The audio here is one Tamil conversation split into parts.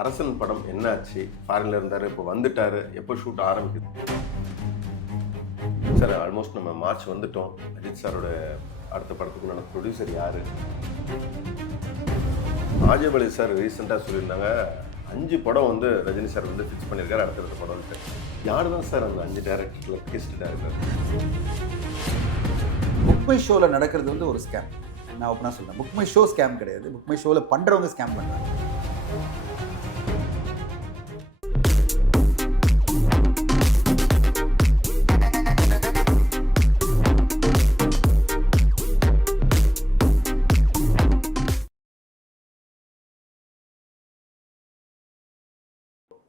அரசன் படம் என்னாச்சு? ஃபாரின்ல இருந்தாரு, இப்போ வந்துட்டாரு, எப்போ ஷூட் ஆரம்பிக்குது? சார் ஆல்மோஸ்ட் நம்ம மார்ச் வந்துட்டோம். அஜித் சாரோட அடுத்த படத்துக்குண்டான ப்ரொடியூசர் யாரு? ஆஜபலி சார் ரீசெண்டாக சொல்லியிருந்தாங்க 5 படம் வந்து ரஜினி சார் வந்து ஃபிக்ஸ் பண்ணியிருக்காரு அடுத்தடுத்த படம்ட்டு. யார் தான் சார் அந்த 5 டேரக்டரில் கெஸ்ட் டேரக்டர்? புக் மை ஷோவில் நடக்கிறது வந்து ஒரு ஸ்கேம். நான் ஓப்பனாக சொல்கிறேன், புக் மை ஷோ ஸ்கேம் கிடையாது. புக் மை ஷோவில் பண்ணுறவங்க ஸ்கேம் பண்ணுறாங்க.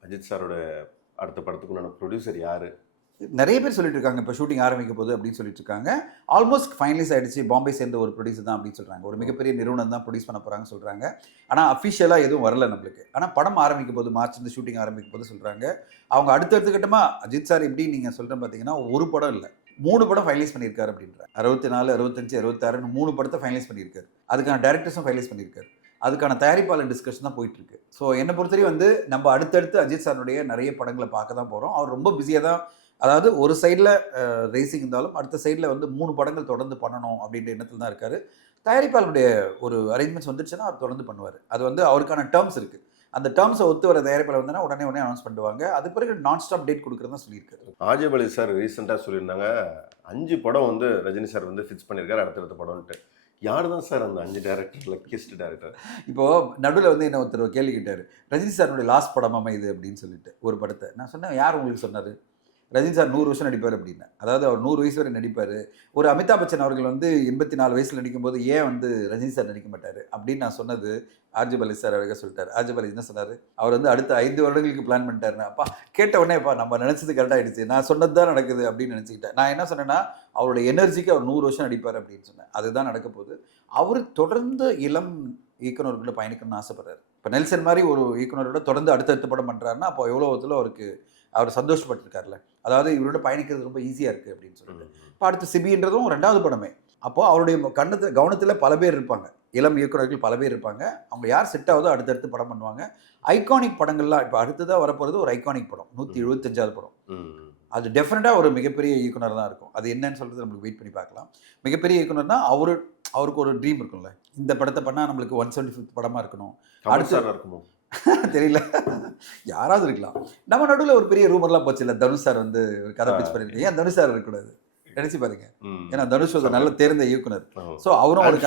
அஜித் சாரோட அடுத்த படத்துக்குண்டான ப்ரொடியூசர் யாரு? நிறைய பேர் சொல்லிட்டு இருக்காங்க, இப்போ ஷூட்டிங் ஆரம்பிக்க போகுது அப்படின்னு சொல்லிட்டு இருக்காங்க. ஆல்மோஸ்ட் ஃபைனலைஸ் ஆகிடுச்சு, பாம்பே சேர்ந்த ஒரு ப்ரொடியூசர் தான் அப்படின்னு சொல்கிறாங்க. ஒரு மிகப்பெரிய நிறுவனம் தான் ப்ரொடியூஸ் பண்ண போகிறாங்கன்னு சொல்கிறாங்க. ஆனால் அஃபிஷியலாக எதுவும் வரல நம்மளுக்கு. ஆனால் படம் ஆரம்பிக்க போது, மார்ச்லேருந்து ஷூட்டிங் ஆரம்பிக்க போது சொல்கிறாங்க. அவங்க அடுத்தடுத்த கட்டமாக அஜித் சார் எப்படி நீங்கள் சொல்கிறேன் பார்த்தீங்கன்னா, ஒரு படம் இல்லை 3 படம் ஃபைனலைஸ் பண்ணியிருக்காரு அப்படின்றாங்க. 64, 65, 66 3 படத்தை ஃபைனலைஸ் பண்ணியிருக்காரு. அதுக்கான டேரக்டர்ஸும் ஃபைனலைஸ் பண்ணியிருக்காரு. அதுக்கான தயாரிப்பாளர் டிஸ்கஷன் தான் போயிட்டுருக்கு. ஸோ என்னை பொறுத்தவரை வந்து நம்ம அடுத்தடுத்து அஜித் சாருடைய நிறைய படங்களை பார்க்க தான் போகிறோம். அவர் ரொம்ப பிஸியாக தான், அதாவது ஒரு சைடில் ரேசிங் இருந்தாலும் அடுத்த சைடில் வந்து 3 படங்கள் தொடர்ந்து பண்ணணும் அப்படின்ற எண்ணத்தில் தான் இருக்கார். தயாரிப்பாளருடைய ஒரு அரேஞ்ச்மெண்ட்ஸ் வந்துருச்சுன்னா அவர் தொடர்ந்து பண்ணுவார். அது வந்து அவருக்கான டேர்ம்ஸ் இருக்குது. அந்த டேர்ம்ஸை ஒத்து வர தயாரிப்பாளர் வந்தனா உடனே அனௌன்ஸ் பண்ணுவாங்க. அது பிறகு நான் ஸ்டாப் டேட் கொடுக்குறதா சொல்லியிருக்காரு. ஆஜபலி சார் ரீசெண்டாக சொல்லியிருந்தாங்க 5 படம் வந்து ரஜினி சார் வந்து ஃபிக்ஸ் பண்ணியிருக்காரு அடுத்தடுத்த படம்ட்டு. யார் தான் சார் அந்த 5 டேரக்டரில் கெஸ்ட் டேரக்டர்? இப்போது நடுவில் வந்து என்ன ஒருத்தர் கேள்வி கேட்டார், ரஜினி சாருடைய லாஸ்ட் படமாமா இது அப்படின்னு சொல்லிட்டு ஒரு படத்தை. நான் சொன்னேன், யார் உங்களுக்கு சொன்னார்? ரஜினி சார் 100 வருஷம் நடிப்பார் அப்படின்னு. அதாவது அவர் 100 வயசு வரை நடிப்பார். ஒரு அமிதாப் பச்சன் அவர்கள் வந்து 84 வயசில் நடிக்கும்போது ஏன் வந்து ரஜினி சார் நடிக்க மாட்டார் அப்படின்னு நான் சொன்னது. ஆர்ஜிபலி சார் அழகாக சொல்லிட்டார். ஆர்ஜிபலி என்ன சொன்னார், அவர் வந்து அடுத்த 5 வருடங்களுக்கு பிளான் பண்ணிட்டாருன்னா, அப்பா கேட்ட உடனே அப்பா நம்ம நினச்சது கரெக்டாக ஆகிடுச்சு, நான் சொன்னது தான் நடக்குது அப்படின்னு நினச்சிக்கிட்டேன். நான் என்ன சொன்னேன்னா, அவருடைய எனர்ஜிக்கு அவர் 100 வருஷம் நடிப்பார் அப்படின்னு சொன்னேன். அதுதான் நடக்க போகுது. அவர் தொடர்ந்து இளம் இயக்குநர்களை பயணிக்கணும்னு ஆசைப்படுறாரு. இப்போ நெல்சன் மாதிரி ஒரு இயக்குநரோட தொடர்ந்து அடுத்தடுத்த படம் பண்ணுறாருன்னா அப்போ எவ்வளோ விதத்தில் அவருக்கு அவர் சந்தோஷப்பட்டிருக்காருல. அதாவது இவரோட பயணிக்கிறது ரொம்ப ஈஸியாக இருக்குது அப்படின்னு சொல்லிட்டு. இப்போ அடுத்து சிபின்றதும் 2வது படமே. அப்போது அவருடைய கவனத்தில் பல பேர் இருப்பாங்க, இளம் இயக்குநர்கள் பல பேர் இருப்பாங்க. அவங்க யார் செட் ஆகுதோ அடுத்தடுத்து படம் பண்ணுவாங்க. ஐகானிக் படங்கள்லாம் இப்போ அடுத்ததாக வரப்போகிறது ஒரு ஐகானிக் படம், 175வது படம். அது டெஃபினட்டாக ஒரு மிகப்பெரிய இயக்குனர் தான் இருக்கும். அது என்னன்னு சொல்கிறது நம்மளுக்கு வெயிட் பண்ணி பார்க்கலாம். மிகப்பெரிய இயக்குனர்னா அவருக்கு ஒரு ட்ரீம் இருக்கும்ல, இந்த படத்தை பண்ணால் நம்மளுக்கு 175th படமாக இருக்கணும். அடுத்து இருக்குமோ தெரியல, யாராவது இருக்கலாம். நம்ம நடுவில் ஒரு பெரிய ரூமர்லாம் போச்சு இல்லை, தனுஷ் சார் வந்து ஒரு கதை பிச் பண்ணியிருக்கேன். ஏன் தனுஷ் சார் இருக்கக்கூடாது? நினைச்சு பாருங்க. ஏன்னா தனுஷ் ஒரு நல்ல தேர்ந்த இயக்குனர். ஸோ அவரும் ஒரு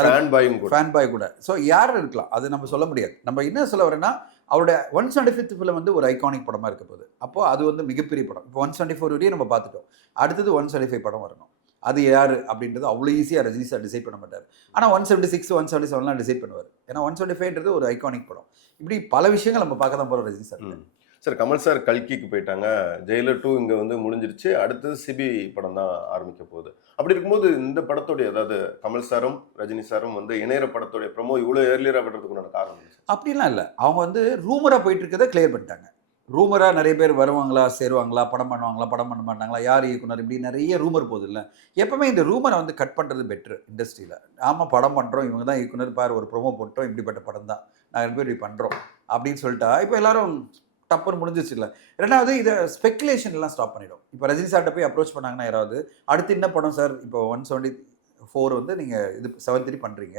ஃபேன் பாய் கூட. ஸோ யாரும் இருக்கலாம், அது நம்ம சொல்ல முடியாது. நம்ம என்ன சொல்ல வரேன்னா, அவருடைய 175th ஃபிலிம் வந்து ஒரு ஐகானிக் படமாக இருக்க போகுது. அப்போ அது வந்து மிகப்பெரிய படம். இப்போ 174 வரையும் நம்ம பார்த்துட்டோம். அடுத்தது 175 படம் வரணும். அது யார் அப்படின்றது அவ்வளோ ஈஸியாக ரஜினி சார் டிசைட் பண்ண மாட்டார். ஆனால் 176, 177 டிசைட் பண்ணுவார். ஏன்னா 175ன்றது ஒரு ஐகானிக் படம். இப்படி பல விஷயங்கள் நம்ம பார்க்க தான் போகிறோம் Rajini sir. Sir Kamal sir கல்கிக்கு போயிட்டாங்க, ஜெயிலர் 2 இங்கே வந்து முடிஞ்சிருச்சு, அடுத்தது சிபி படம் தான் ஆரம்பிக்க போகுது. அப்படி இருக்கும்போது இந்த படத்தோடைய, அதாவது கமல் சாரும் ரஜினி சாரும் வந்து இணையற படத்தோடைய ப்ரமோ இவ்வளோ ஏர்லியராக பண்ணுறதுக்குண்டான காரணம் அப்படிலாம் இல்லை. அவங்க வந்து ரூமராக போயிட்டு இருக்கிறத கிளியர் பண்ணிட்டாங்க. ரூமராக நிறைய பேர் வருவாங்களா, சேருவாங்களா, படம் பண்ணுவாங்களா, படம் பண்ண மாட்டாங்களா, யார் இயக்குனர், இப்படி நிறைய ரூமர் போகுது இல்லை. எப்பவுமே இந்த ரூமரை வந்து கட் பண்ணுறது பெட்ரு இண்டஸ்ட்ரியில். ஆமாம் படம் பண்ணுறோம், இவங்க தான் இயக்குனர், பார் ஒரு ப்ரொமோ போட்டோம், இப்படிப்பட்ட படம் தான் நாங்கள் பேர் இப்படி பண்ணுறோம் அப்படின்னு சொல்லிட்டா இப்போ எல்லாரும் டப்புன்னு முடிஞ்சிச்சு இல்லை. 2வது இதை ஸ்பெக்குலேஷன்லாம் ஸ்டாப் பண்ணிடும். இப்போ ரஜினி சார்கிட்ட போய் அப்ரோச் பண்ணாங்கன்னா யாராவது, அடுத்து என்ன படம் சார், இப்போ 174 வந்து நீங்கள் இது 73 பண்ணுறீங்க,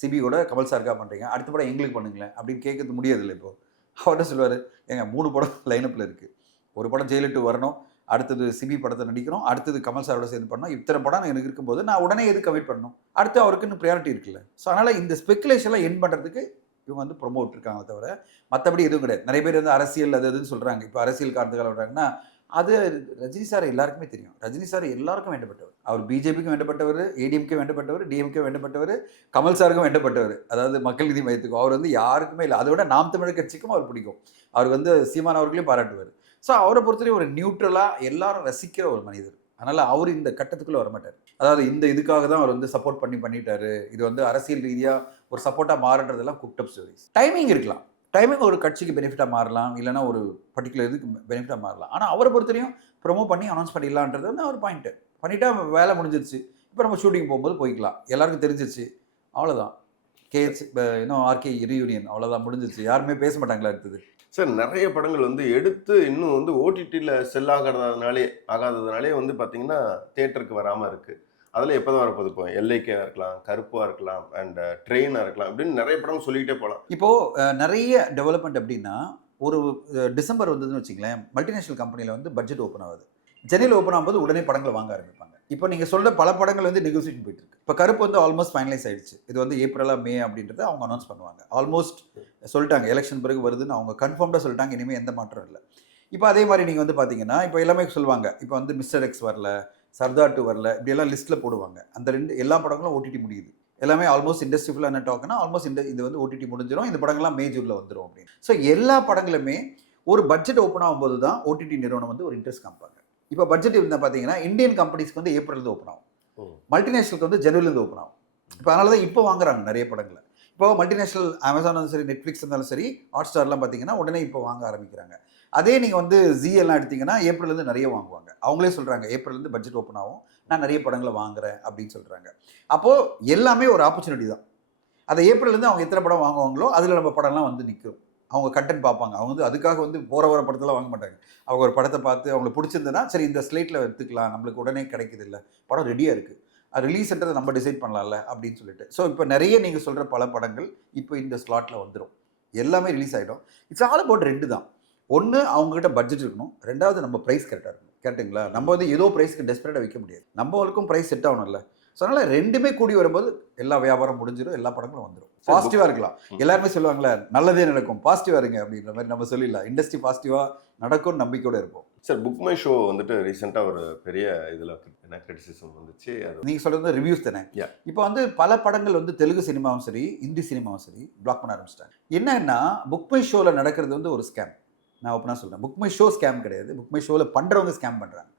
சிபியோட கமல் சாருக்காக பண்ணுறீங்க, அடுத்த படம் எங்களுக்கு பண்ணுங்களேன் அப்படின்னு கேட்கறது முடியாது இல்லை. இப்போது அவர்கிட்ட சொல்லுவார், ஏங்க 3 படம் லைனப்பில் இருக்குது, ஒரு படம் ஜெயிலர் 2 வரணும், அடுத்தது சிபி படத்தை நடிக்கணும், அடுத்தது கமல் சாரோட சேர்ந்து பண்ணணும், இத்தனை படம் எனக்கு இருக்கும்போது நான் உடனே எது கமிட் பண்ணணும், அடுத்து அவருக்குன்னு ப்ரியாரிட்டி இருக்குல்ல. ஸோ அதனால் இந்த ஸ்பெக்குலேஷன்லாம் என் பண்ணுறதுக்கு இவங்க வந்து ப்ரொமோட் இருக்காங்க தவிர மற்றபடி எதுவும் கிடையாது. நிறைய பேர் வந்து அரசியல் அது எதுன்னு சொல்கிறாங்க. இப்போ அரசியல் காரணத்துக்காக விடுறாங்கன்னா, அது ரஜினி சார் எல்லாருக்குமே தெரியும். ரஜினி சார் எல்லாருக்கும் வேண்டப்பட்டவர். அவர் பிஜேபிக்கும் வேண்டப்பட்டவர், ஏடிஎம்கே வேண்டப்பட்டவர், டிஎம்கே வேண்டப்பட்டவர், கமல் சாருக்கும் வேண்டப்பட்டவர். அதாவது மக்கள் நீதி மையத்துக்கும் அவர் வந்து யாருக்குமே இல்லை. அதை விட நாம் தமிழர் கட்சிக்கும் அவர் பிடிக்கும். அவர் வந்து சீமான் அவர்களையும் பாராட்டுவார். ஸோ அவரை பொறுத்தவரை ஒரு நியூட்ரலாக எல்லாரும் ரசிக்கிற ஒரு மனிதர். அதனால் அவர் இந்த கட்டத்துக்குள்ளே வரமாட்டார். அதாவது இந்த இதுக்காக தான் அவர் வந்து சப்போர்ட் பண்ணிட்டாரு, இது வந்து அரசியல் ரீதியாக ஒரு சப்போர்ட்டாக மாறுன்றதெல்லாம் குக்டப் ஸ்டோரிஸ். டைமிங் இருக்கலாம், டைமிங் ஒரு கட்சிக்கு பெனிஃபிட்டாக மாறலாம், இல்லைனா ஒரு பர்டிகுலர் இதுக்கு பெனிஃபிட்டாக மாறலாம். ஆனால் அவரை பொறுத்தவரையும் ப்ரொமோ பண்ணி அனௌன்ஸ் பண்ணிடலான்றது வந்து அவர் பாயிண்ட்டு. பண்ணிட்டா வேலை முடிஞ்சிருச்சு. இப்போ நம்ம ஷூட்டிங் போகும்போது போய்க்கலாம், எல்லாருக்கும் தெரிஞ்சிருச்சு, அவ்வளோதான். கேஎச் இன்னும் ஆர்கே ரீயூனியன், அவ்வளோதான் முடிஞ்சிருச்சு. யாருமே பேச மாட்டாங்களா அடுத்தது. சார் நிறைய படங்கள் வந்து எடுத்து இன்னும் வந்து ஓடிடியில் செல் ஆகாததுனாலே வந்து பார்த்தீங்கன்னா தியேட்டருக்கு வராமல் இருக்கு. அதில் எப்போ தான் வரப்போகுது? இப்போ எல்ஐகேவாக இருக்கலாம், கருப்பாக இருக்கலாம், அண்ட் ட்ரெயினாக இருக்கலாம், அப்படின்னு நிறைய படம் சொல்லிக்கிட்டே போகலாம். இப்போது நிறைய டெவலப்மெண்ட் அப்படின்னா ஒரு டிசம்பர் வந்ததுன்னு வச்சுங்களேன், மல்டிநேஷனல் கம்பெனியில் வந்து பட்ஜெட் ஓப்பன் ஆகுது. சென்னையில் ஓப்பன் ஆகும்போது உடனே படங்களை வாங்க ஆரம்பிப்பாங்க. இப்போ நீங்கள் சொல்கிற பல படங்கள் வந்து நெகோசியேஷன் போயிட்டு இருக்கு. இப்போ கருப்பு வந்து ஆல்மோஸ்ட் ஃபைனலைஸ் ஆயிடுச்சு. இது வந்து ஏப்ரலா மே அப்படின்றத அவங்க அனௌன்ஸ் பண்ணுவாங்க. ஆல்மோஸ்ட் சொல்லிட்டாங்க, எலெக்ஷன் பிறகு வருதுன்னு அவங்க கன்ஃபார்ம்டாக சொல்லிட்டாங்க. இனிமேல் எந்த மாற்றம் இல்லை. இப்போ அதே மாதிரி நீங்கள் வந்து பார்த்தீங்கன்னா, இப்போ எல்லாமே சொல்லுவாங்க, இப்போ வந்து மிஸ்டர் எக்ஸ் வரல, சர்தார் 2 வரல, இப்படியெல்லாம் லிஸ்ட்டில் போடுவாங்க. அந்த எல்லா படங்களும் ஓடிடி முடியுது. எல்லாமே ஆல்மோஸ்ட் இண்டஸ்ட்ரி ஃபுல்லாக என்ன டாக்னா ஆல்மோஸ்ட் இது வந்து ஓடிடி முடிஞ்சிடும், இந்த படங்கள்லாம் மே ஜூனில் வந்துடும் அப்படின்னு. ஸோ எல்லா படங்களுமே ஒரு பட்ஜெட் ஓப்பன் ஆகும்போது தான் ஓடிடி நிறுவனம் வந்து ஒரு இன்ட்ரெஸ்ட் காமிப்பாங்க. இப்போ பட்ஜெட் இருந்தால் பார்த்தீங்கன்னா இந்தியன் கம்பெனிஸ்க்கு வந்து ஏப்ரல்லேருந்து ஓப்பன் ஆகும், மல்டிநேஷனலுக்கு வந்து ஜனவரிலேருந்து ஓப்பன் ஆகும். இப்போ அதனால தான் இப்போ வாங்குறாங்க நிறைய படங்களை. இப்போ மல்டிநேஷனல் அமேசான் இருந்தாலும் சரி, நெட்ஃப்ளிக்ஸ் இருந்தாலும் சரி, ஹாட் ஸ்டார்லாம் பார்த்தீங்கன்னா உடனே இப்போ வாங்க ஆரம்பிக்கிறாங்க. அதே நீங்கள் வந்து ஜி எல்லாம் எடுத்தீங்கன்னா ஏப்ரல்லேருந்து நிறைய வாங்குவாங்க. அவங்களே சொல்கிறாங்க ஏப்ரல்லேருந்து பட்ஜெட் ஓப்பன் ஆகும், நான் நிறைய படங்களை வாங்குறேன் அப்படின்னு சொல்கிறாங்க. அப்போது எல்லாமே ஒரு ஆப்பர்ச்சுனிட்டி தான். அதை ஏப்ரல்லேருந்து அவங்க எத்தனை படம் வாங்குவாங்களோ அதில் நம்ம படம்லாம் வந்து நிற்கும். அவங்க கண்டென்ட் பார்ப்பாங்க. அவங்க வந்து அதுக்காக வந்து போகிற வர படத்தெல்லாம் வாங்க மாட்டாங்க. அவங்க ஒரு படத்தை பார்த்து அவங்களுக்கு பிடிச்சிருந்ததுன்னா சரி இந்த ஸ்லேட்டில் எடுத்துக்கலாம், நம்மளுக்கு உடனே கிடைக்குது இல்லை, படம் ரெடியாக இருக்குது, ரிலீஸ்ன்றதை நம்ம டிசைட் பண்ணலாம்ல அப்படின்னு சொல்லிட்டு. ஸோ இப்போ நிறைய நீங்கள் சொல்கிற பல படங்கள் இப்போ இந்த ஸ்லாட்டில் வந்துடும், எல்லாமே ரிலீஸ் ஆகிடும். இட்ஸ் ஆல் அபவுட் 2 தான். ஒன்று அவங்ககிட்ட பட்ஜெட் இருக்கணும், ரெண்டாவது நம்ம ப்ரைஸ் கரெக்டாக இருக்கணும். கரெக்டுங்களா? நம்ம வந்து ஏதோ ப்ரைஸ்க்கு டெஸ்பரேட்டாக வைக்க முடியாது, நம்மளுக்கும் ப்ரைஸ் செட் ஆகணும்ல. ஸோ அதனால் ரெண்டுமே கூடி வரும்போது எல்லா வியாபாரம் முடிஞ்சிடும், எல்லா படங்களும் வந்துடும். பாசிட்டிவாக இருக்கலாம். எல்லாருமே சொல்லுவாங்களே நல்லதே நடக்கும், பாசிட்டிவாக இருங்க அப்படின்ற மாதிரி நம்ம சொல்லிடலாம். இண்டஸ்ட்ரி பாசிட்டிவாக நடக்கும்னு நம்பிக்கையோடு இருப்போம். சார் புக் மை ஷோ வந்துட்டு ரீசெண்டாக ஒரு பெரிய இதில் என்ன கிரிட்டிசிசம் வந்துச்சு. நீங்கள் சொல்கிறது ரிவ்யூஸ் தானே. இப்போ வந்து பல படங்கள் வந்து தெலுங்கு சினிமாவும் சரி, இந்தி சினிமாவும் சரி பிளாக் பண்ண ஆரம்பிச்சிட்டாங்க. என்னன்னா புக் மை ஷோவில் நடக்கிறது வந்து ஒரு ஸ்கேம். நான் ஓப்பனாக சொல்கிறேன், புக் மை ஷோ ஸ்கேம் கிடையாது, புக் மை ஷோவில் பண்ணுறவங்க ஸ்கேம் பண்ணுறாங்க.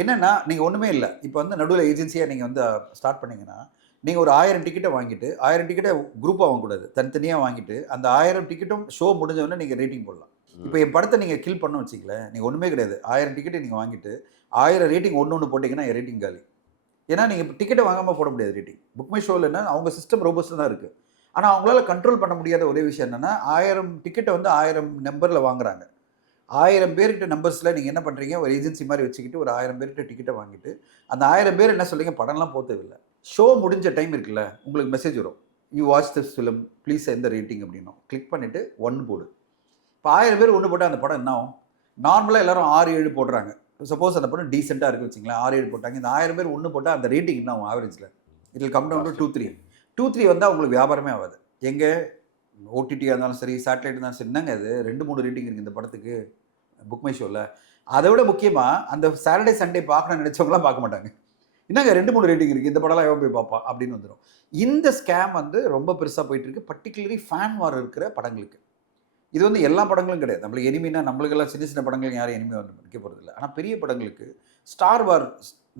என்னென்னா நீங்கள் ஒன்றுமே இல்லை, இப்போ வந்து நடுவில் ஏஜென்சியாக நீங்கள் வந்து ஸ்டார்ட் பண்ணிங்கன்னா நீங்கள் ஒரு 1000 டிக்கெட்டை வாங்கிட்டு 1000 டிக்கெட்டை குரூப்பாக வாங்கக்கூடாது, தனித்தனியாக வாங்கிட்டு அந்த 1000 டிக்கெட்டும் ஷோ முடிஞ்சவொடனே நீங்கள் ரேட்டிங் போடலாம். இப்போ என் படத்தை நீங்கள் கில் பண்ண வச்சிங்களேன், நீங்கள் ஒன்றுமே கிடையாது, 1000 டிக்கெட்டை நீங்கள் வாங்கிட்டு 1000 ரேட்டிங் ஒன்று போட்டிங்கன்னா என் ரேட்டிங் காலி. ஏன்னா நீங்கள் டிக்கெட்டை வாங்காமல் போட முடியாது ரேட்டிங். புக் மை ஷோவில் என்ன அவங்க சிஸ்டம் ரோபஸ்ட் தான் இருக்குது. ஆனால் அவங்களால கண்ட்ரோல் பண்ண முடியாத ஒரே விஷயம் என்னென்னா 1000 டிக்கெட்டை வந்து 1000 நம்பரில் வாங்குறாங்க. 1000 பேர்கிட்ட நம்பர்ஸில் நீங்கள் என்ன பண்ணுறீங்க, ஒரு ஏஜென்சி மாதிரி வச்சுக்கிட்டு ஒரு 1000 பேர்கிட்ட டிக்கெட்டை வாங்கிட்டு அந்த 1000 பேர் என்ன சொல்கிறீங்க, படம்லாம் போத்தவில்லை, ஷோ முடிஞ்ச டைம் இருக்குல்ல உங்களுக்கு மெசேஜ் வரும், you watch this film please எந்த ரேட்டிங் அப்படின்னும். கிளிக் பண்ணிவிட்டு 1 போடு. இப்போ 1000 பேர் 1 போட்டால் அந்த படம் என்ன ஆகும்? நார்மலாக எல்லாரும் 6-7 போடுறாங்க. சப்போஸ் அந்த படம் டீசெண்டாக இருக்குது வச்சிங்களேன், 6-7 போட்டாங்க. இந்த 1000 பேர் 1 போட்டால் அந்த ரேட்டிங் என்ன ஆகும்? ஆவரேஜில் it will come down to 2-3. 2-3 வந்தால் உங்களுக்கு வியாபாரமே ஆகாது. எங்கே ஓடிடியாக இருந்தாலும் சரி, சேட்டலைட் இருந்தாலும் சரி, என்னங்க அது 2-3 ரேட்டிங் இருக்குது இந்த படத்துக்கு புக் மை ஷோவில். அதை விட முக்கியமாக அந்த சாட்டர்டே சண்டே பார்க்கணும்னு நினச்சவங்களாம் பார்க்க மாட்டாங்க. என்னங்க 2-3 ரேட்டிங் இருக்குது, இந்த படம்லாம் எவன் போய் பார்ப்பான் அப்படின்னு வந்துடும். இந்த ஸ்கேம் வந்து ரொம்ப பெருசாக போயிட்டுருக்கு, பர்டிகுலரி ஃபேன் வார் இருக்கிற படங்களுக்கு. இது வந்து எல்லா படங்களும் கிடையாது. நம்மளுக்கு எனிமினா நம்மளுக்கெல்லாம் சின்ன சின்ன படங்கள் யாரும் எனிமி வந்து பிடிக்க போகிறதில்ல. ஆனால் பெரிய படங்களுக்கு ஸ்டார் வார்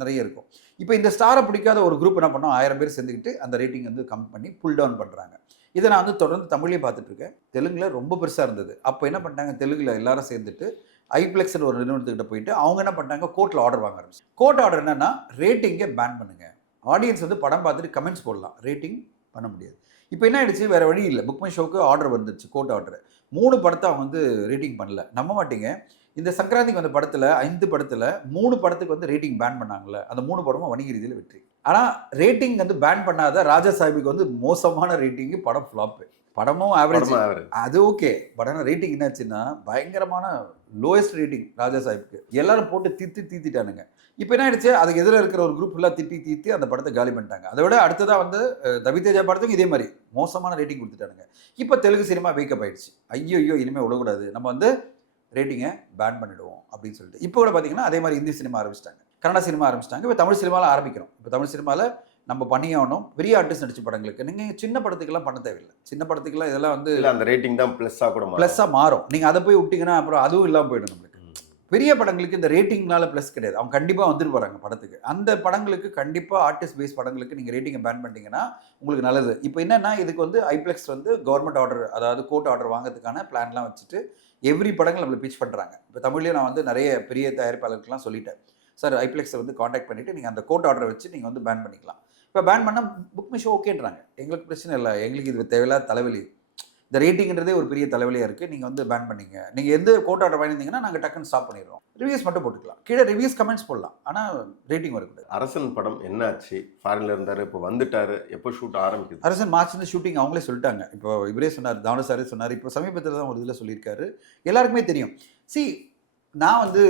நிறைய இருக்கும். இப்போ இந்த ஸ்டாரை பிடிக்காத ஒரு குரூப் என்ன பண்ணோம், 1000 பேர் சேர்ந்துக்கிட்டு அந்த ரேட்டிங் வந்து கம் பண்ணி புல் டவுன் பண்ணுறாங்க. இதை நான் வந்து தொடர்ந்து தமிழ்லேயே பார்த்துட்ருக்கேன். தெலுங்கில் ரொம்ப பெருசாக இருந்தது. அப்போ என்ன பண்ணிட்டாங்க, தெலுங்கில் எல்லாரும் சேர்ந்துட்டு ஐப்ளெக்ஸ்னு ஒரு நிறுவனத்துக்கிட்ட போயிட்டு அவங்க என்ன பண்ணிட்டாங்க, கோர்ட்டில் ஆர்டர் வாங்க ஆரம்பிச்சு. கோர்ட் ஆர்டர் என்னன்னா ரேட்டிங்கை பேன் பண்ணுங்க, ஆடியன்ஸ் வந்து படம் பார்த்துட்டு கமெண்ட்ஸ் போடலாம், ரேட்டிங் பண்ண முடியாது. இப்போ என்ன ஆயிடுச்சு, வேறு வழி இல்லை, புக் மை ஷோக்கு ஆர்டர் வந்துருச்சு, கோர்ட் ஆர்டர். 3 படத்தை அவங்க வந்து ரேட்டிங் பண்ணல. நம்ப மாட்டீங்க, இந்த சங்கராந்திக்கு வந்த படத்தில் 5 படத்தில் 3 படத்துக்கு வந்து ரேட்டிங் பேன் பண்ணாங்கல்ல, அந்த 3 படமும் வணிக ரீதியில் வெற்றி. ஆனால் ரேட்டிங் வந்து பேன் பண்ணாத ராஜா சாஹிபுக்கு வந்து மோசமான ரேட்டிங்கு, படம் ஃப்ளாப்பு, படமும் ஆவரேஜ். அது ஓகே, பட் ஆனால் ரேட்டிங் என்னாச்சுன்னா பயங்கரமான லோயஸ்ட் ரேட்டிங் ராஜா சாஹிப்க்கு. எல்லாரும் போட்டு தீத்திட்டானுங்க. இப்போ என்ன ஆயிடுச்சு, அதுக்கு எதிராக இருக்கிற ஒரு குரூப் ஃபுல்லாக தீத்தி அந்த படத்தை காலி பண்ணிட்டாங்க. அதை விட அடுத்ததாக வந்து ரவிதேஜா படத்துக்கு இதே மாதிரி மோசமான ரேட்டிங் கொடுத்துட்டானுங்க. இப்போ தெலுங்கு சினிமா வேக்கப் ஆயிடுச்சு, ஐயோ இனிமேல் விடக்கூடாது, நம்ம வந்து ரேட்டிங்கை பேன் பண்ணிவிடுவோம் அப்படின்னு சொல்லிட்டு. இப்போ கூட பார்த்தீங்கன்னா அதே மாதிரி இந்தி சினிமா ஆரம்பிச்சிட்டாங்க, கன்னட சினிமா ஆரம்பிச்சிட்டாங்க, இப்போ தமிழ் சினிமாவில் ஆரம்பிக்கிறோம். இப்போ தமிழ் சினிமாவில் நம்ம பண்ணியாகணும். பெரிய ஆர்டிஸ்ட் நடிச்ச படங்களுக்கு நீங்கள் சின்ன படத்துக்கெல்லாம் பண்ண தேவையில்லை. சின்ன படத்துக்கெல்லாம் இதெல்லாம் வந்து அந்த ரேட்டிங் தான் ப்ளஸ்ஸாக மாறும். நீங்கள் அதை போய் விட்டிங்கன்னா அப்புறம் அதுவும் இல்லாமல் போய்டும் நம்மளுக்கு. பெரிய படங்களுக்கு இந்த ரேட்டிங்னால ப்ளஸ் கிடையாது, அவங்க கண்டிப்பாக வந்துட்டு போகிறாங்க படத்துக்கு. அந்த படங்களுக்கு கண்டிப்பாக ஆர்டிஸ்ட் பேஸ் படங்களுக்கு நீங்கள் ரேட்டிங்கை பேன் பண்ணிட்டீங்கன்னா உங்களுக்கு நல்லது. இப்போ என்னென்னா இதுக்கு வந்து ஐப்ளெக்ஸ் வந்து கவர்மெண்ட் ஆர்டர், அதாவது கோர்ட் ஆர்டர் வாங்கிறதுக்கான பிளான்லாம் வச்சுட்டு எவ்ரி படங்கள் நம்மளை பிச் பண்ணுறாங்க. இப்போ தமிழ்லேயே நான் வந்து நிறைய பெரிய தயாரிப்பாளருக்குலாம் சொல்லிட்டேன், சார் ஐப்ளெக்ஸை வந்து காண்டாக்ட் பண்ணிவிட்டு நீங்கள் அந்த கோர்ட் ஆர்டரை வச்சு நீங்கள் வந்து பேன் பண்ணிக்கலாம். இப்போ பேன் பண்ணால் புக் மை ஷோ ஓகேன்றாங்க, எங்களுக்கு பிரச்சனை இல்லை, எங்களுக்கு இது தேவையில்லாத தலைவலி. இந்த ரேட்டிங்ன்றதே ஒரு பெரிய தலைவலியாக இருக்குது, நீங்கள் வந்து பேன் பண்ணீங்க, நீங்கள் எந்த கோட் ஆர்டர் வாங்கியிருந்தீங்கன்னா நாங்கள் டக்குன்னு ஸ்டாப் பண்ணிடுறோம். ரிவ்யூஸ் மட்டும் போட்டுக்கலாம், கீழே ரிவ்யூஸ் கமெண்ட்ஸ் போடலாம், ஆனால் ரேட்டிங் வரக்கூடாது. அரசன் படம் என்ன ஆச்சு? ஃபாரின்ல இருந்தாரு, இப்போ வந்துட்டாரு, எப்போ ஷூட் ஆரம்பிக்குது? அரசன் மார்ச்ல ஷூட்டிங் அவங்களே சொல்லிட்டாங்க. இப்போ இவரே சொன்னார், தாவண சாரே சொன்னார், இப்போ சமீபத்தில் தான் ஒரு இதில் சொல்லியிருக்காரு, எல்லாருக்குமே தெரியும். சி, நான் வந்து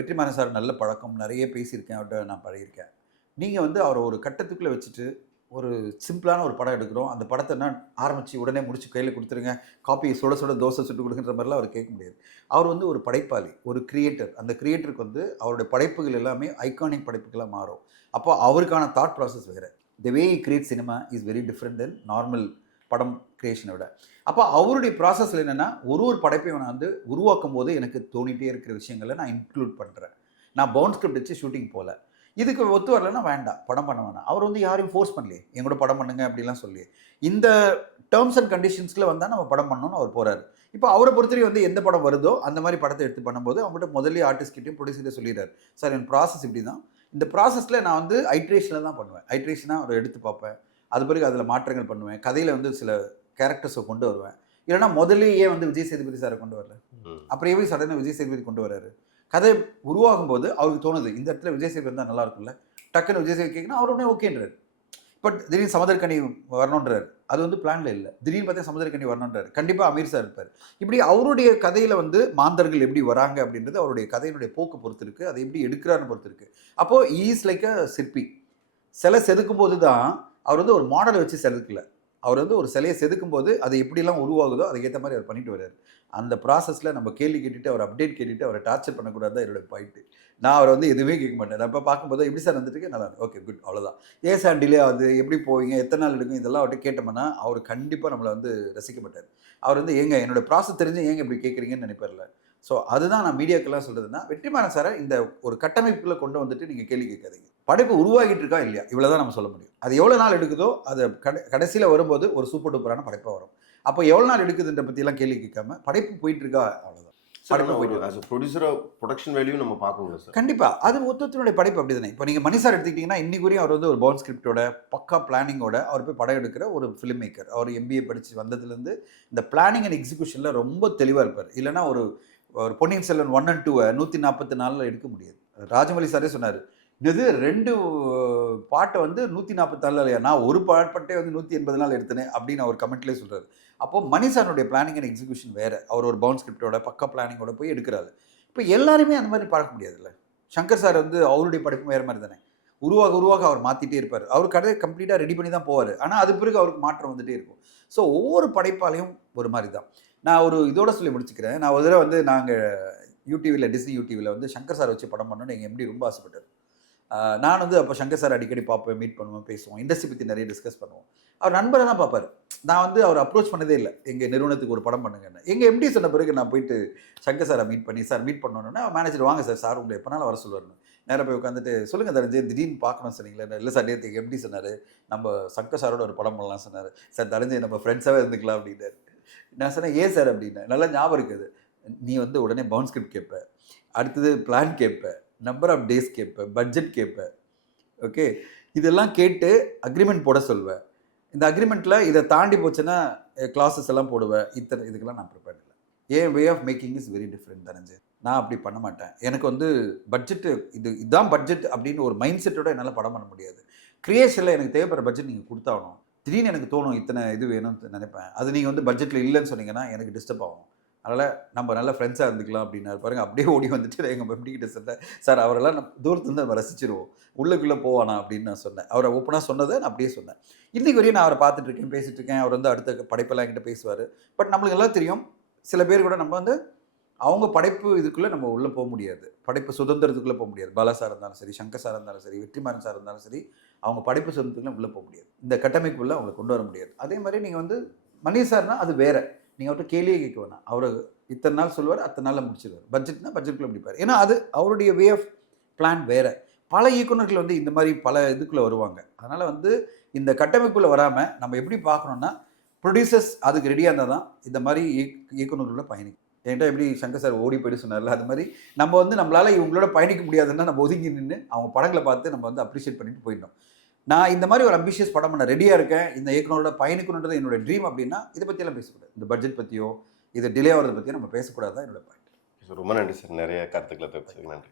வெற்றிமாறன் சார் நல்ல பழக்கம், நிறைய பேசியிருக்கேன், அவர்கிட்ட நான் பழகியிருக்கேன். நீங்கள் வந்து அவரை ஒரு கட்டத்துக்குள்ளே வச்சுட்டு ஒரு சிம்பிளான ஒரு படம் எடுக்கிறோம், அந்த படத்தை என்ன ஆரம்பித்து உடனே முடிச்சு கையில் கொடுத்துருங்க, காப்பி சுட சுட தோசை சுட்டு கொடுக்குன்ற மாதிரிலாம் அவர் கேட்க முடியாது. அவர் வந்து ஒரு படைப்பாளி, ஒரு கிரியேட்டர். அந்த கிரியேட்டருக்கு வந்து அவருடைய படைப்புகள் எல்லாமே ஐகானிக் படைப்புகளாக மாறும். அப்போ அவருக்கான தாட் ப்ராசஸ் வேறு. The way we create cinema is very different than normal படம் கிரியேஷனை விட. அப்போ அவருடைய ப்ராசஸில் என்னென்னா, ஒரு படைப்பையும் நான் வந்து உருவாக்கும் போது எனக்கு தோணிகிட்டே இருக்கிற விஷயங்களை நான் இன்க்ளூட் பண்ணுறேன். நான் பவுண்ட் ஸ்கிரிப்ட் வச்சு ஷூட்டிங் போகல. இதுக்கு ஒத்து வரலன்னா வேண்டாம், படம் பண்ண வேணாம். அவர் வந்து யாரையும் ஃபோர்ஸ் பண்ணலையே, என் கூட படம் பண்ணுங்க அப்படிலாம் சொல்லி. இந்த டேர்ம்ஸ் அண்ட் கண்டிஷன்ஸில் வந்தால் நம்ம படம் பண்ணணும்னு அவர் போகிறாரு. இப்போ அவரை பொறுத்தவரை வந்து எந்த படம் வருதோ அந்த மாதிரி படத்தை எடுத்து பண்ணும்போது அவங்கள்ட்ட முதல்ல ஆர்டிஸ்ட்கிட்டையும் ப்ரொடியூசர்கிட்ட சொல்லிடுறாரு, சார் என் ப்ராசஸ் இப்படி தான், இந்த ப்ராசஸில் நான் வந்து ஐட்ரேஷனில் தான் பண்ணுவேன். ஐட்ரேஷனாக அவர் எடுத்து பார்ப்பேன், அது பிறகு அதில் மாற்றங்கள் பண்ணுவேன், கதையில் வந்து சில கேரக்டர்ஸை கொண்டு வருவேன். இல்லைனா முதல்லையே வந்து விஜய் சேதுபதி சாரை கொண்டு வரல, அப்புறம் எப்படி சடனாக விஜய் சேதுபதி கொண்டு வர்றாரு. கதை உருவாகும் போது அவருக்கு தோணுது, இந்த இடத்துல விஜய் சேதுபதி இருந்தால் நல்லா இருக்கும்ல, டக்குன்னு விஜய் சேதுபதி கேட்கணும், அவர் உடனே ஓகேன்றார். பட் திடீர்னு சமுத்திரக்கனி வரணுன்றார், அது வந்து பிளான்ல இல்லை. திடீர்னு பார்த்தா சமுத்திரக்கனி வரணுன்றார், கண்டிப்பாக அமீர் சார் இருப்பார். இப்படி அவருடைய கதையில் வந்து மாந்தர்கள் எப்படி வராங்க அப்படின்றது அவருடைய கதையினுடைய போக்கு பொறுத்து இருக்குது, அதை எப்படி எடுக்கிறான்னு பொறுத்து இருக்குது. அப்போது ஈஸ் லைக் அ சிற்பி. சிலை செதுக்கும் போது தான் அவர் வந்து ஒரு மாடலை வச்சு செதுக்கல, அவர் வந்து ஒரு சிலையை செதுக்கும் போது அது எப்படிலாம் உருவாகுதோ அதுக்கேற்ற மாதிரி அவர் பண்ணிட்டு வர்றாரு. அந்த ப்ராசஸில் நம்ம கேள்வி கேட்டுட்டு அவர் அப்டேட் கேட்டுட்டு அவரை டார்ச்சர் பண்ணக்கூடாது தான் என்னோட பாயிண்ட்டு. நான் அவர் வந்து எதுவுமே கேட்க மாட்டேன். நான் இப்போ பார்க்கும்போது எப்படி சார் வந்துட்டு நல்லா ஓகே குட் அவ்வளோதான். ஏன் சார் டிலே ஆகுது, எப்படி போவீங்க, எத்தனை நாள் எடுக்கும், இதெல்லாம் அவர்கிட்ட கேட்டோம்னா அவர் கண்டிப்பாக நம்மளை வந்து ரசிக்க மாட்டார். அவர் வந்து ஏங்க என்னோட ப்ராசஸ் தெரிஞ்சு ஏங்க இப்படி கேட்குறீங்கன்னு நினைப்பார்ல. ஸோ அதுதான் நான் மீடியாக்கெல்லாம் சொல்கிறதுனா, வெற்றிமாறன் சாரை இந்த ஒரு கட்டமைப்புக்குள்ளே கொண்டு வந்துட்டு நீங்கள் கேள்வி கேட்காதீங்க. படைப்பு உருவாகிட்டு இருக்கா இல்லையா, இவ்வளோ தான் நம்ம சொல்ல முடியும். அது எவ்வளோ நாள் எடுக்குதோ அது கடைசியில் வரும்போது ஒரு சூப்பர் டூப்பரான படைப்பாக வரும். அப்போ எவ்வளோ நாள் எடுக்குதுன்ற பற்றியெல்லாம் கேள்வி கேட்காம படைப்பு போயிட்டு இருக்கா, அவ்வளோதான். ப்ரொடியூசர் வேல்யூ நம்ம பார்க்கணும் சார். கண்டிப்பா அது ஒருத்தருடைய படைப்பு அப்படிதானே. இப்போ நீங்க மணி சார் எடுத்துக்கிட்டீங்கன்னா இன்னைக்கு வரையும் அவர் வந்து ஒரு பவுண்ட் ஸ்கிரிப்டோட பக்கா பிளானிங்கோட அவர் போய் படம் எடுக்கிற ஒரு ஃபிலிம் மேக்கர். அவர் MBA படிச்சு வந்ததுலேருந்து இந்த பிளானிங் அண்ட் எக்ஸிகியூஷன்ல ரொம்ப தெளிவாக இருப்பார். இல்லைன்னா ஒரு பொன்னியின் செல்வன் 1 and 2 144 எடுக்க முடியாது. ராஜமௌழி சாரே சொன்னார், இது 2 பாட்டை வந்து 144 இல்லையா, நான் ஒரு பாட்டே வந்து 180 நாள் எடுத்தேன் அப்படின்னு அவர் கமெண்ட்லேயே சொல்கிறார். அப்போ மணி சாருடைய பிளானிங் அண்ட் எக்ஸிகியூஷன் வேறு. அவர் ஒரு பவுண்ட் ஸ்கிரிப்டோட பக்கா பிளானிங்கோட போய் எடுக்கிறாரு. இப்போ எல்லாருமே அந்த மாதிரி பார்க்க முடியாதுல்ல. சங்கர் சார் வந்து அவருடைய படைப்பு வேறு மாதிரி தானே, உருவாக அவர் மாற்றிட்டே இருப்பார். அவர் கடையை கம்ப்ளீட்டாக ரெடி பண்ணி தான் போவார், ஆனால் அது பிறகு அவருக்கு மாற்றம் வந்துகிட்டே இருக்கும். ஸோ ஒவ்வொரு படைப்பாலையும் ஒரு மாதிரி தான். நான் ஒரு இதோட சொல்லி முடிச்சுக்கிறேன். நான் ஒரு தடவை வந்து நாங்கள் யூடிவியில் டிஸ்னி யூடிவியில் வந்து சங்கர் சார் வச்சு படம் பண்ணோன்னு எங்கள் MD ரொம்ப ஆசைப்பட்டார். நான் வந்து அப்போ சங்கர் சார் அடிக்கடி பார்ப்பேன், மீட் பண்ணுவேன், பேசுவோம், இண்டஸ்ட்ரி பற்றி நிறைய டிஸ்கஸ் பண்ணுவோம். அவர் நண்பரை தான் பார்ப்பார். நான் வந்து அவர் அப்ரோச் பண்ணதே இல்லை, எங்கள் நிறுவனத்துக்கு ஒரு படம் பண்ணுங்கன்னு. எங்கள் MD சொன்ன பிறகு நான் போயிட்டு சங்கர் சாரை மீட் பண்ணி, சார் மீட் பண்ணணுன்னா மேனேஜர் வாங்க சார் உங்களை எப்போனாலும் வர சொல்லுவார்னு. நேராக போய் உட்காந்துட்டு சொல்லுங்கள் தரஞ்சன், திடீர்னு பார்க்கணும் சொன்னீங்களே. இல்லை சார் நேற்று MD சொன்னார் நம்ம சங்கர் சாரோட ஒரு படம் பண்ணலாம் சொன்னார். சார் தரஞ்சன் நம்ம ஃப்ரெண்ட்ஸாகவே இருந்துக்கலாம் அப்படின்னாரு. நான் சொன்னேன் ஏன் சார் அப்படின்னேன். நல்லா ஞாபகம் இருக்குது, நீ வந்து உடனே பவுண்ட் ஸ்கிரிப்ட் கேட்ப, அடுத்தது பிளான் கேட்ப, நம்பர் ஆஃப் டேஸ் கேட்பேன், பட்ஜெட் கேட்பேன், ஓகே, இதெல்லாம் கேட்டு அக்ரிமெண்ட் போட சொல்வேன். இந்த அக்ரிமெண்ட்டில் இதை தாண்டி போச்சுன்னா கிளாஸஸ் எல்லாம் போடுவேன். இதுக்கெல்லாம் நான் ப்ரிப்பேர்ட் இல்லை. ஏன் way of making is very different தனஞ்சு. நான் அப்படி பண்ண மாட்டேன். எனக்கு வந்து பட்ஜெட்டு இதுதான் பட்ஜெட் அப்படின்னு ஒரு மைண்ட் செட்டோட என்னால் படம் பண்ண முடியாது. கிரியேஷனில் எனக்கு தேவைப்படுற பட்ஜெட் நீங்கள் கொடுத்தாகணும். திடீர்னு எனக்கு தோணும் இத்தனை இது வேணும்னு நினைப்பேன். அது நீங்கள் வந்து பட்ஜெட்டில் இல்லைன்னு சொன்னீங்கன்னா எனக்கு டிஸ்டர்ப் ஆகும். அதனால் நம்ம நல்ல ஃப்ரெண்ட்ஸாக இருந்துக்கலாம் அப்படின்னாரு பாருங்க. அப்படியே ஓடி வந்துட்டு எங்கள் MD கிட்ட சொன்னேன், சார் அவரெல்லாம் நம்ம தூரத்துலேருந்து நம்ம ரசிச்சிருவோம், உள்ளுக்குள்ளே போவானா அப்படின்னு நான் சொன்னேன். அவரை ஓப்பனாக சொன்னதை நான் அப்படியே சொன்னேன். இன்றைக்கு வரையும் நான் அவரை பார்த்துட்டு இருக்கேன், பேசிகிட்டு இருக்கேன். அவர் வந்து அடுத்த படைப்பெல்லாம் என்கிட்ட பேசுவார். பட் நம்மளுக்கு எல்லாம் தெரியும், சில பேர் கூட நம்ம வந்து அவங்க படைப்பு இதுக்குள்ளே நம்ம உள்ளே போக முடியாது, படைப்பு சுதந்திரத்துக்குள்ளே போக முடியாது. பாலா சார் இருந்தாலும் சரி, சங்கர் சார் இருந்தாலும் சரி, வெற்றிமாறன் சார் இருந்தாலும் சரி, அவங்க படைப்பு சுதந்திரத்துக்குள்ளே உள்ளே போக முடியாது. இந்த கட்டமைப்புக்குள்ளே அவங்களை கொண்டு வர முடியாது. அதே மாதிரி நீங்கள் வந்து மணி சார்னால் அது வேறு. நீங்கள் அவர்கிட்ட கேள்வியே கேட்க வேணாம். அவர் இத்தனை நாள் சொல்லுவார், அத்தனை நாளில் முடிச்சிடுவார். பட்ஜெட்னா பட்ஜெட்டுக்குள்ளே முடிப்பார். ஏன்னா அது அவருடைய வே ஆஃப் பிளான் வேறு. பல இயக்குநர்கள் வந்து இந்த மாதிரி பல இதுக்குள்ளே வருவாங்க. அதனால் வந்து இந்த கட்டமைப்புக்குள்ளே வராமல் நம்ம எப்படி பார்க்கணுன்னா, ப்ரொடியூசர்ஸ் அதுக்கு ரெடியாக இருந்தால் தான் இந்த மாதிரி இயக்குநர்களை பயணிக்கும். என்கிட்ட எப்படி சங்கர் சார் ஓடி போயிட்டு சொன்னார்ல, அது மாதிரி நம்ம வந்து நம்மளால் இவங்களோட பயணிக்க முடியாதுன்னா நம்ம ஒதுங்கி நின்று அவங்க படங்களை பார்த்து நம்ம வந்து அப்ரிஷியேட் பண்ணிட்டு போயிடணும். நான் இந்த மாதிரி ஒரு அம்பிஷியஸ் படம் பண்ண ரெடியாக இருக்கேன், இந்த இயக்குனரோட பயணிக்கணுன்றது என்னோட ட்ரீம் அப்படின்னா இதை பற்றியெல்லாம் பேசக்கூடாது. இந்த பட்ஜெட் பற்றியோ இது டிலே ஆகிறத பற்றியோ நம்ம பேசக்கூடாது தான் என்னோட பாயிண்ட். ரொம்ப நன்றி சார், நிறைய கருத்துக்களை தெரிவிச்சதுக்கு நன்றி.